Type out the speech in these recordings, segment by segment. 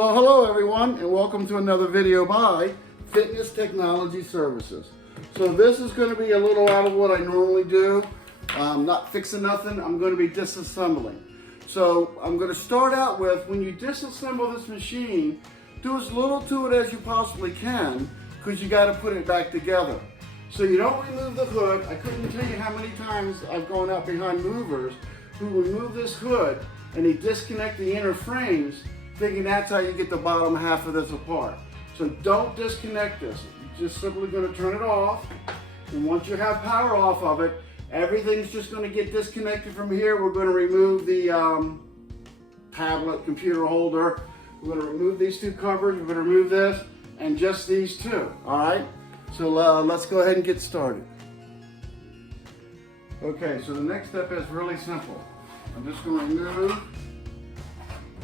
Well, hello everyone, and welcome to another video by Fitness Technology Services. So this is going to be a little out of what I normally do. I'm not fixing nothing, I'm going to be disassembling. So I'm going to start out with, when you disassemble this machine, do as little to it as you possibly can, because you got to put it back together. So you don't remove the hood. I couldn't tell you how many times I've gone out behind movers who remove this hood and they disconnect the inner frames, thinking that's how you get the bottom half of this apart. So don't disconnect this. You're just simply going to turn it off, and once you have power off of it, everything's just going to get disconnected from here. We're going to remove the tablet computer holder. We're going to remove these two covers. We're going to remove this and just these two. All right. So let's go ahead and get started. Okay. So the next step is really simple. I'm just going to remove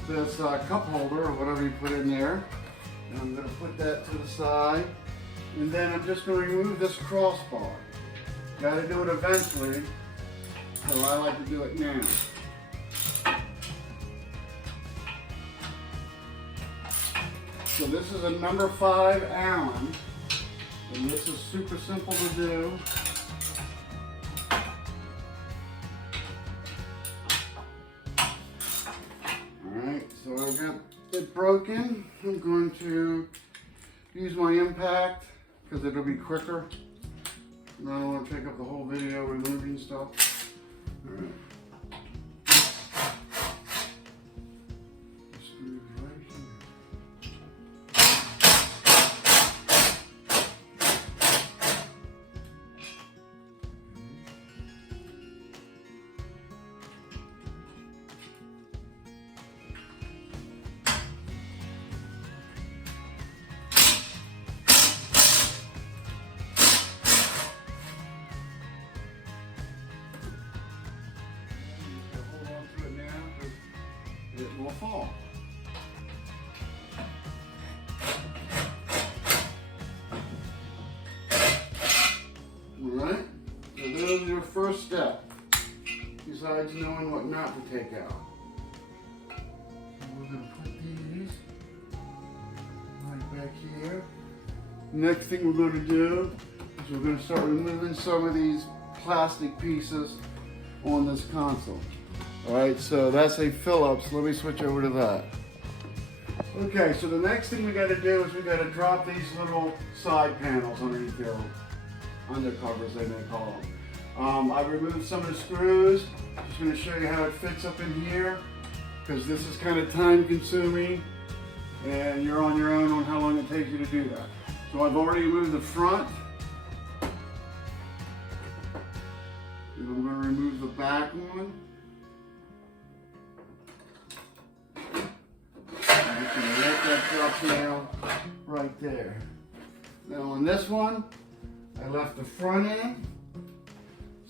this cup holder or whatever you put in there, and I'm going to put that to the side, and then I'm just going to remove this crossbar. Got to do it eventually, so I like to do it now. So this is a number 5 Allen, and this is super simple to do. So I've got it broken. I'm going to use my impact because it'll be quicker. And I don't want to take up the whole video removing stuff. All right. Screws right here. It will fall. Alright, so there's your first step, besides knowing what not to take out. So we're going to put these right back here. Next thing we're going to do is we're going to start removing some of these plastic pieces on this console. Alright, so that's a Phillips. Let me switch over to that. Okay, so the next thing we got to do is we got to drop these little side panels underneath there, undercovers they may call them. I've removed some of the screws. Just going to show you how it fits up in here, because this is kind of time consuming and you're on your own on how long it takes you to do that. So I've already removed the front. And I'm going to remove the back one. Drop nail right there. Now on this one, I left the front end.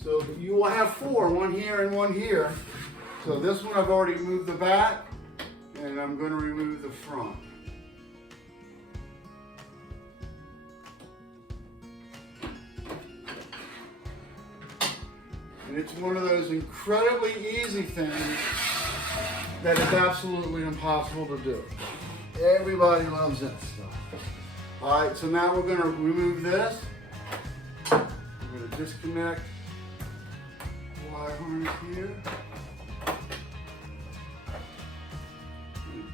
So you will have 4, one here and one here. So this one I've already removed the back, and I'm going to remove the front. And it's one of those incredibly easy things that is absolutely impossible to do. Everybody loves that stuff. All right, so now we're going to remove this. We're going to disconnect the wire harness here.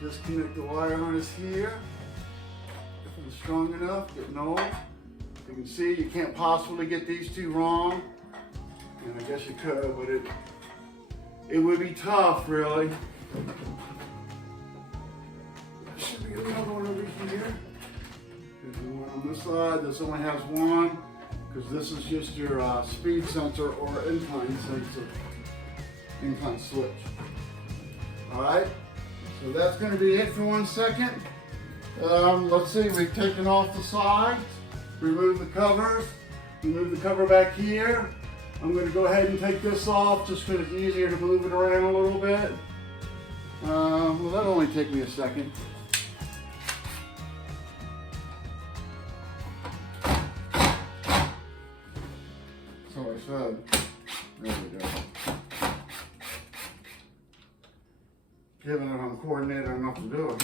Disconnect the wire harness here. If it's strong enough, getting old. You can see you can't possibly get these two wrong. And I guess you could, but it would be tough, really. Should be another one over here. There's one on this side. This only has one, because this is just your speed sensor or incline sensor, incline switch. All right. So that's going to be it for 1 second. Let's see. We've taken off the sides, remove the covers, remove the cover back here. I'm going to go ahead and take this off just because it's easier to move it around a little bit. Well, that'll only take me a second. So I said, there we go. Given that I'm coordinated enough to do it.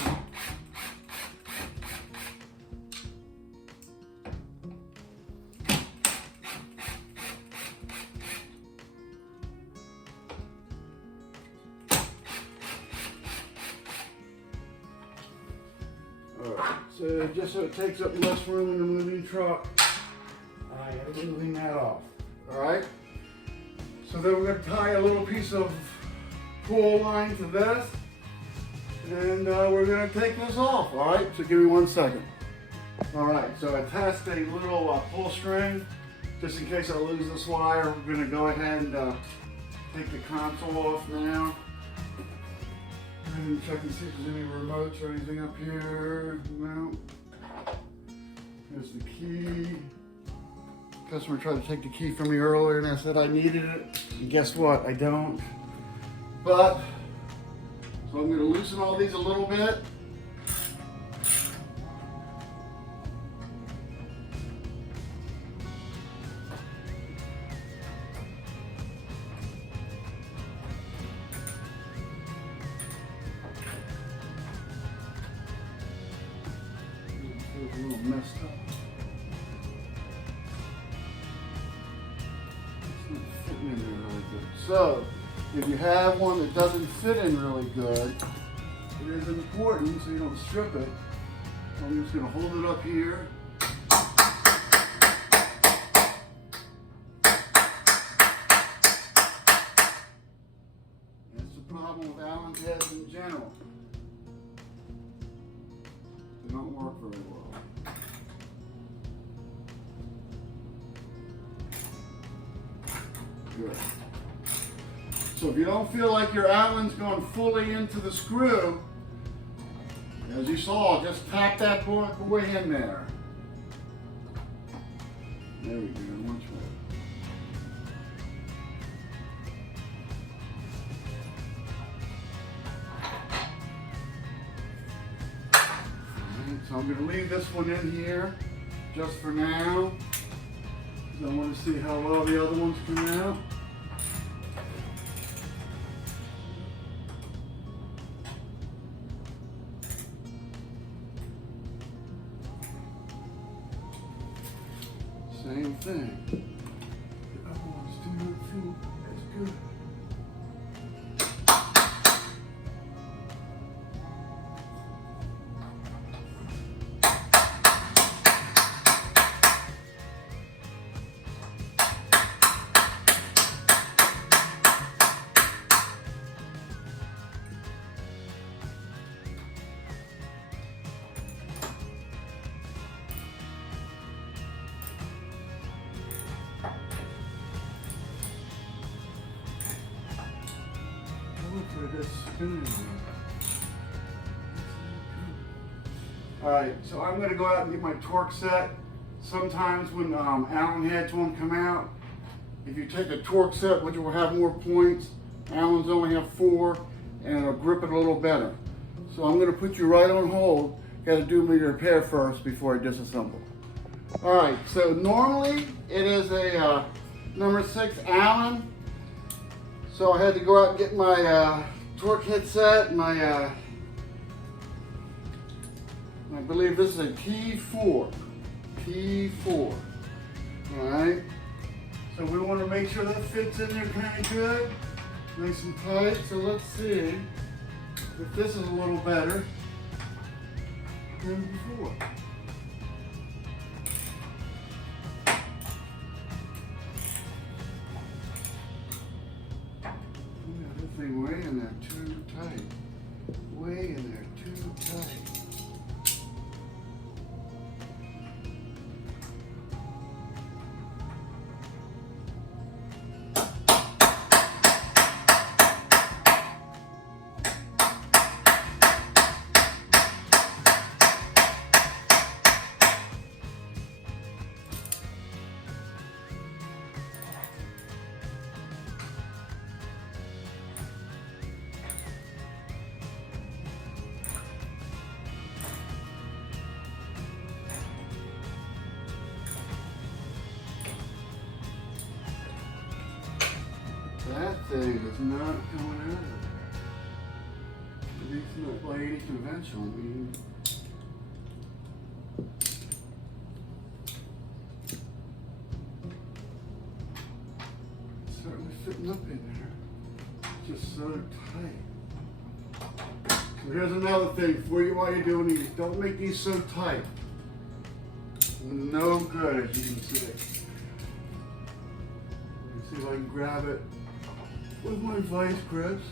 So just so it takes up less room in the moving truck, I am moving that off. All right. So then we're going to tie a little piece of pull line to this, and we're going to take this off. All right. So give me 1 second. All right. So I attached a little pull string just in case I lose this wire. We're going to go ahead and take the console off now. And check and see if there's any remotes or anything up here. No. Here's the key. Customer tried to take the key from me earlier and I said I needed it. And guess what? I don't. But, so I'm going to loosen all these a little bit. A little messed up. It's not fitting in there really good. So, if you have one that doesn't fit in really good, it is important so you don't strip it. I'm just going to hold it up here. That's the problem with Allen heads in general. They don't work very well. Good. So if you don't feel like your Allen's going fully into the screw, as you saw, just tap that boy in there. There we go, much better. Alright, so I'm going to leave this one in here just for now. I want to see how well the other ones come out. Same thing. The other ones do not feel as good. Alright, so I'm going to go out and get my torque set. Sometimes when Allen heads won't come out, if you take a torque set, which will have more points, Allen's only have 4, and it'll grip it a little better. So I'm going to put you right on hold. Got to do me repair first before I disassemble. Alright, so normally it is a number 6 Allen. So I had to go out and get my torque head set, my I believe this is a P4. P4. Alright. So we want to make sure that fits in there kind of good. Nice and tight. So let's see if this is a little better than before. That thing way in there too tight. Way in there too tight. That thing is not coming out of there. It's not by any conventional means. It's certainly fitting up in there. It's just so tight. So Here's another thing for you while you're doing these. Don't make these so tight. No good, as you can see. Let me see if I can grab it with my vice grips.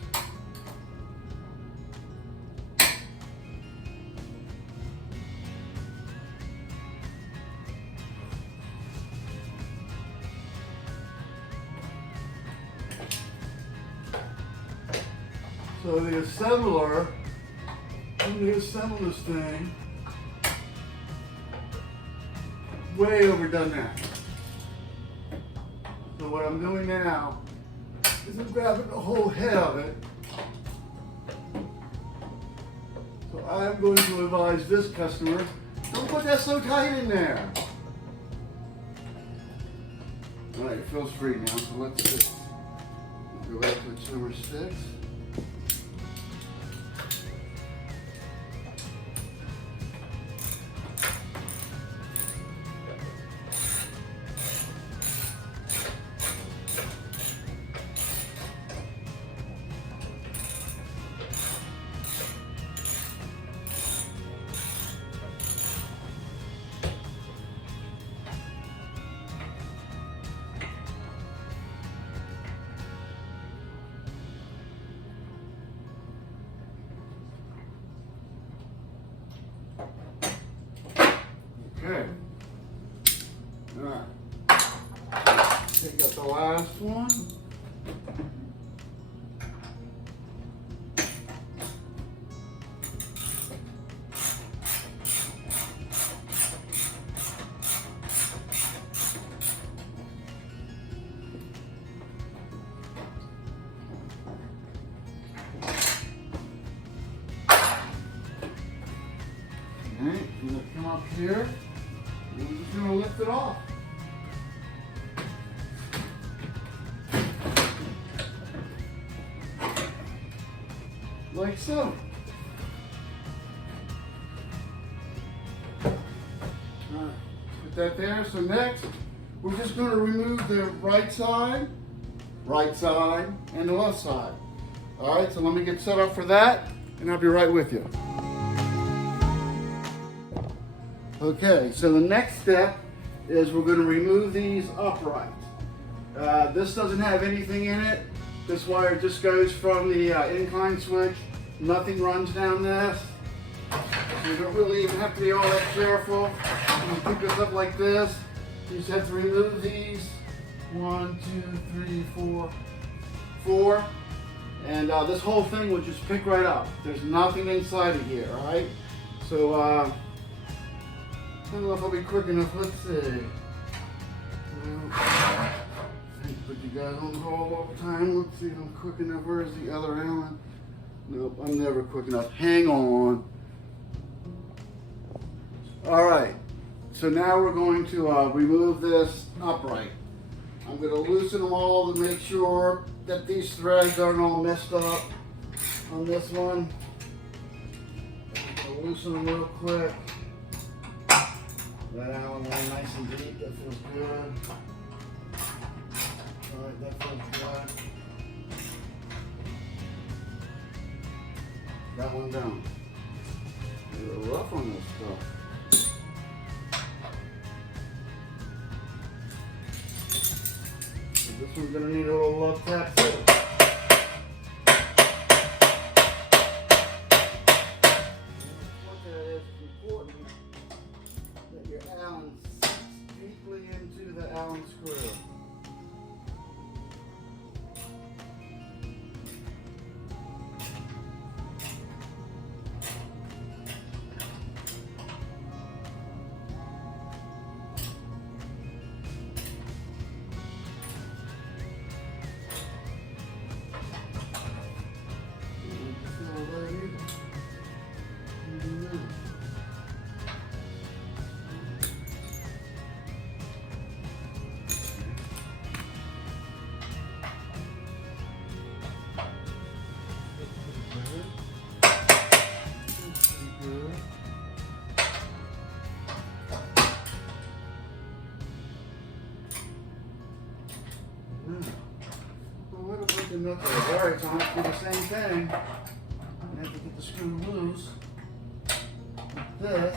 So the assembler, when they assemble this thing, way overdone that. So what I'm doing now is I'm grabbing the whole head of it. So I'm going to advise this customer, don't put that so tight in there. All right, it feels free now, so let's just go back to number 6. Okay. All right. Take out the last one. All right, I'm gonna come up here. We're just going to lift it off. Like so. Alright, put that there. So next, we're just going to remove the right side, and the left side. Alright, so let me get set up for that, and I'll be right with you. Okay, so the next step is we're going to remove these uprights. This doesn't have anything in it. This wire just goes from the incline switch. Nothing runs down this. So you don't really even have to be all that careful. You pick this up like this. You just have to remove these. 1, 2, 3, 4, 4. And this whole thing will just pick right up. There's nothing inside of here, all right? So, I don't know if I'll be quick enough. Let's see. Put you guys on hold all the time. Let's see if I'm quick enough. Where's the other Allen? Nope, I'm never quick enough. Hang on. All right. So now we're going to remove this upright. I'm going to loosen them all to make sure that these threads aren't all messed up on this one. I'll loosen them real quick. That Allen went nice and deep. That feels good. All right, that feels good. That one down. They're rough on this stuff. So this one's gonna need a little love tap too. What that is, it's important that your Allen sinks deeply into the Allen screw. Alright, so I'm going to do the same thing. I have to get the screw loose like this.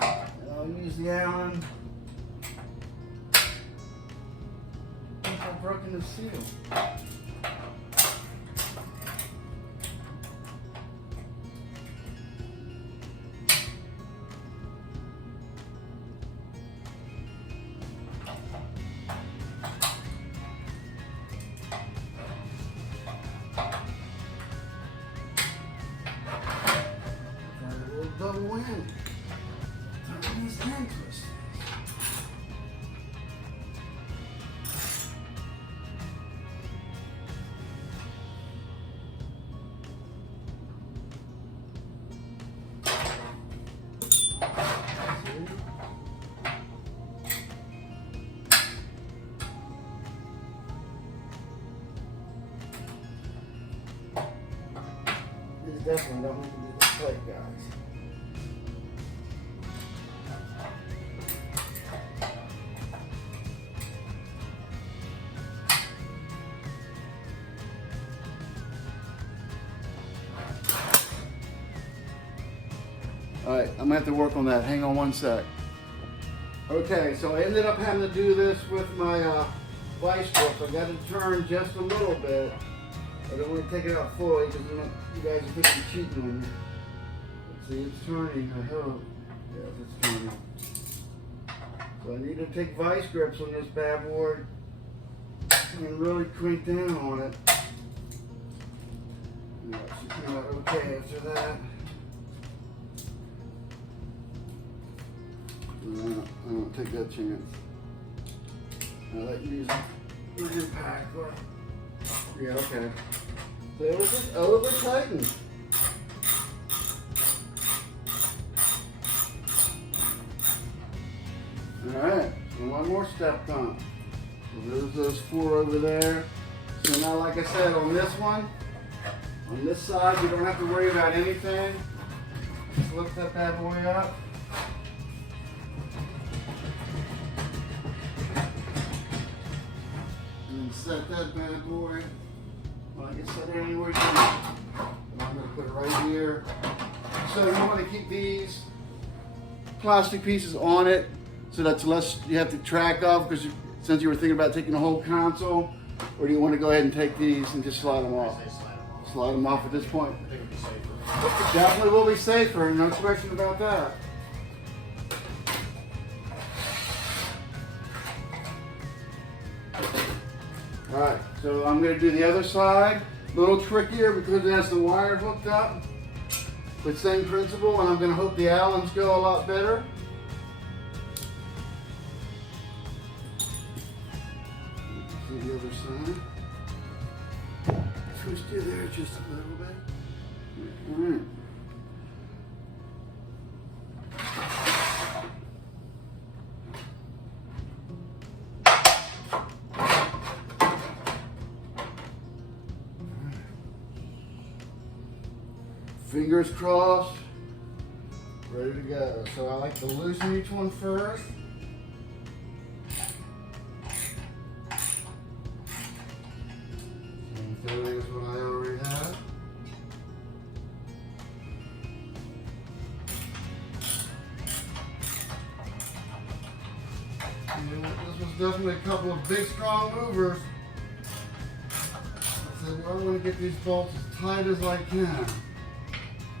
And I'll use the Allen. I've broken the seal. Double whammy. Turn this hand twist. These definitely don't need to be this tight, guys. All right, I'm gonna have to work on that. Hang on one sec. Okay, so I ended up having to do this with my vice grip. I got to turn just a little bit. I don't want to take it out fully because you guys are thinking I'm cheating on me. Let's see, it's turning. I hope. Yes, it's turning. So I need to take vice grips on this bad boy and really crank down on it. Yeah, she came out okay after that. No, I don't take that chance. I like using the impact, but yeah, okay. So it was just over tightened. Alright, so one more step done. So there's those 4 over there. So now, like I said, on this one, on this side, you don't have to worry about anything. Just lift that bad boy up. Set that bad boy. Well, I can set it anywhere you want. I'm going to put it right here. So you want to keep these plastic pieces on it so that's less you have to track off, because since you were thinking about taking the whole console, or do you want to go ahead and take these and just slide them off? Slide them off at this point. I think it would be safer. It definitely will be safer, no question about that. Alright, so I'm going to do the other side. A little trickier because it has the wire hooked up. But same principle, and I'm going to hope the Allens go a lot better. See the other side. Twist you there just a little bit. Alright. Fingers crossed, ready to go. So I like to loosen each one first. Same thing as what I already have. And this was definitely a couple of big, strong movers. I said, well, I want to get these bolts as tight as I can.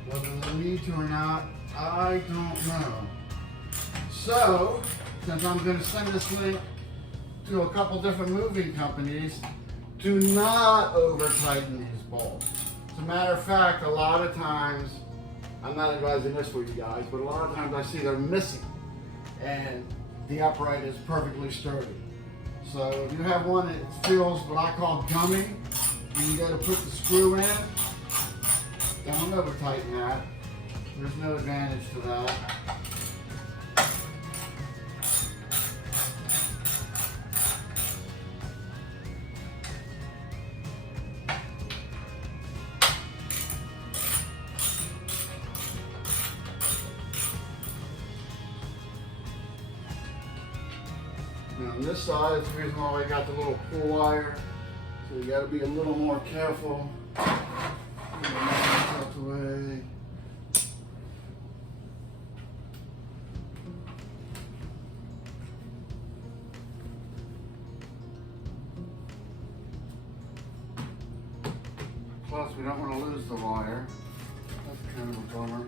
Whether they need to or not, I don't know. So, since I'm going to send this link to a couple different moving companies, do not over tighten these bolts. As a matter of fact, a lot of times, I'm not advising this for you guys, but a lot of times I see they're missing and the upright is perfectly sturdy. So if you have one that feels what I call gummy, and you got to put the screw in, don't over tighten that. There's no advantage to that. Now on this side, it's the reason why I got the little pull wire. So you got to be a little more careful. Out the way. Plus, we don't want to lose the wire. That's kind of a bummer.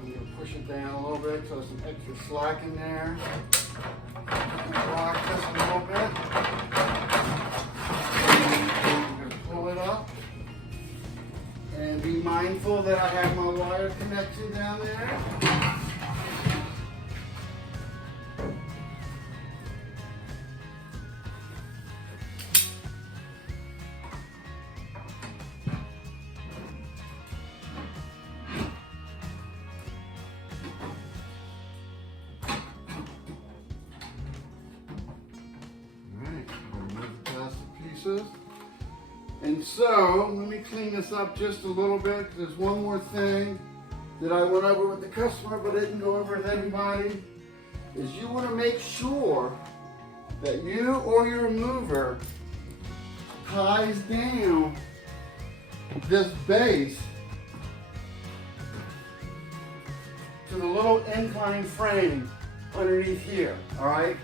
I'm going to push it down a little bit so there's some extra slack in there. Rock this a little bit. I'm going to pull it up. And be mindful that I have my wire connection down there. And so, let me clean this up just a little bit, because there's one more thing that I went over with the customer but didn't go over with everybody, is you want to make sure that you or your mover ties down this base to the little incline frame underneath here, all right?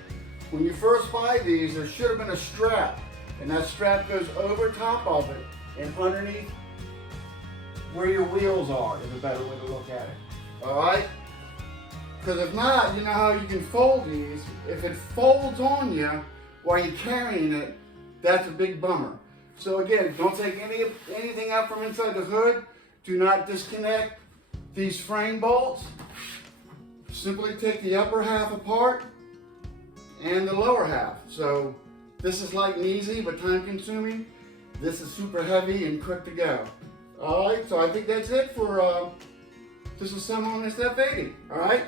When you first buy these, there should have been a strap. And that strap goes over top of it and underneath where your wheels are is a better way to look at it. Alright? Because if not, you know how you can fold these. If it folds on you while you're carrying it, that's a big bummer. So again, don't take anything out from inside the hood. Do not disconnect these frame bolts. Simply take the upper half apart and the lower half. So this is light and easy, but time consuming. This is super heavy and quick to go. All right, so I think that's it for disassembling this F80. All right,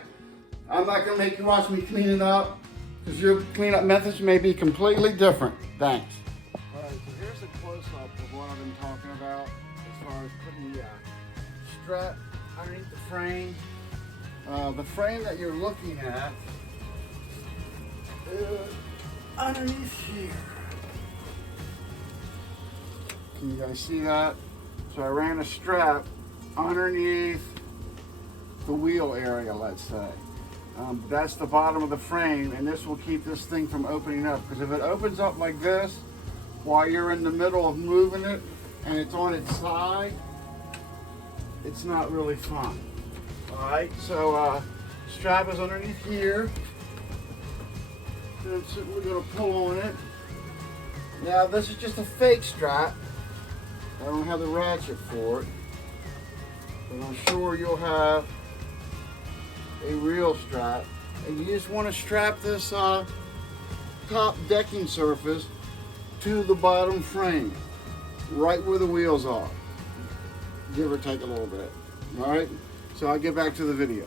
I'm not gonna make you watch me clean it up because your cleanup methods may be completely different. Thanks. All right, so here's a close-up of what I've been talking about as far as putting the strap underneath the frame. The frame that you're looking at is underneath here. Can you guys see that? So I ran a strap underneath the wheel area, let's say. That's the bottom of the frame, and this will keep this thing from opening up. Because if it opens up like this while you're in the middle of moving it and it's on its side, it's not really fun. Alright, so strap is underneath here. And so we're going to pull on it. Now this is just a fake strap. I don't have the ratchet for it. But I'm sure you'll have a real strap. And you just want to strap this top decking surface to the bottom frame, right where the wheels are. Give or take a little bit. Alright, so I'll get back to the video.